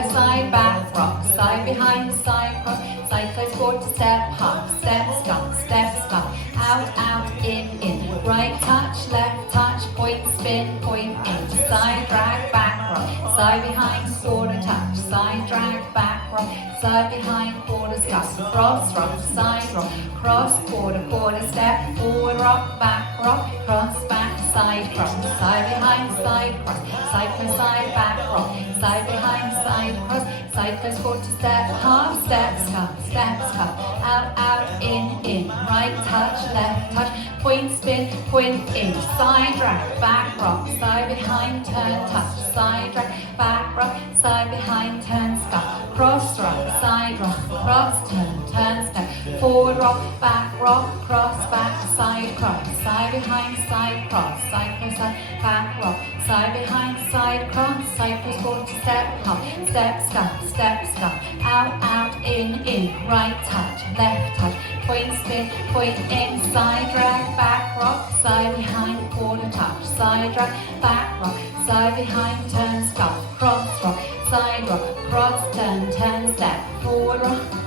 close, side, back, rock, side, behind, side, cross, side, close, forward to step, hop, step, stop, out, in, right touch, left touch, point, spin, point, in, side, drag, back, rock, side, behind, quarter touch, side, drag, back, rock, side, behind, quarter, stop, cross, rock, side, rock, cross, quarter, step, forward, rock, cross, back, side, cross, side, behind, side, cross, side, close, side, back, rock, side, behind, side, cross, side, close, forward to step, half, step, stop, out, in, right touch, left touch, point, spin, point, in, side, drag, back, rock, side, behind, turn, touch, side, drag, back, rock, side, behind, turn, stop, cross, rock, side, rock, cross, turn, step, forward, rock, cross, back, side, behind, side, cross, side, close, side, back, rock, side, behind, side, cross, side, close, forward to step, hop, step, stop, out, in, right touch, left touch, point, spin, point, in, side, drag, back, rock, side, behind, quarter touch, side, drag, back, rock, side, behind, turn, stop, cross, rock, side, rock, cross, turn, step, forward, rock,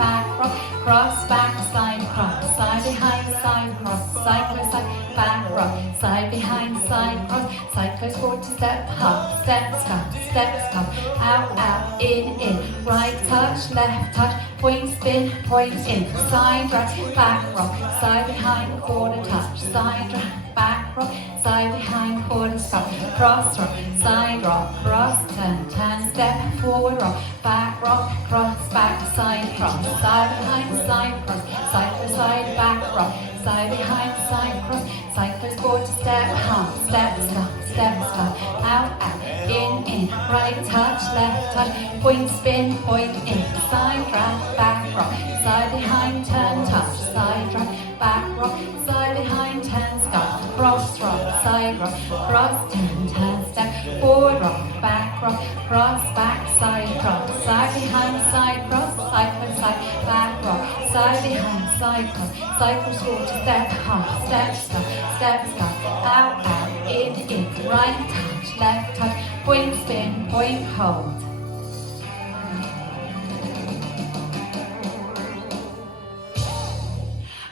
cross, back, side, cross, side, behind, side, cross, side, close, side, back, rock, side, behind, side, cross, side, close, forward to step, hop, step, stop, out, in, right touch, left touch, point, spin, point, in, side, drag, back, rock, side, behind, quarter touch, side, drag, back, rock, side, behind, quarter, stop, cross, rock, side, rock, cross, turn, step, forward, rock, cross, back, side, cross, side, behind, side, cross, side, close, side, back, rock, side, behind, side, cross, side, close, forward to step, hop, step, stop, out, in, right touch, left touch, point, spin, point, in, side, drag, back, rock, side, behind, turn, touch, side, drag, back, rock, side, behind, turn, stop, cross, rock, side, rock, cross, turn, step, forward, rock, cross, back, side, cross, side, behind, side, cross, side, back, rock, side, behind, side, cross, side, cross, forward to step, hop, step, stop, out, in, right touch, left touch, point, spin, point, hold.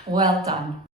Well done.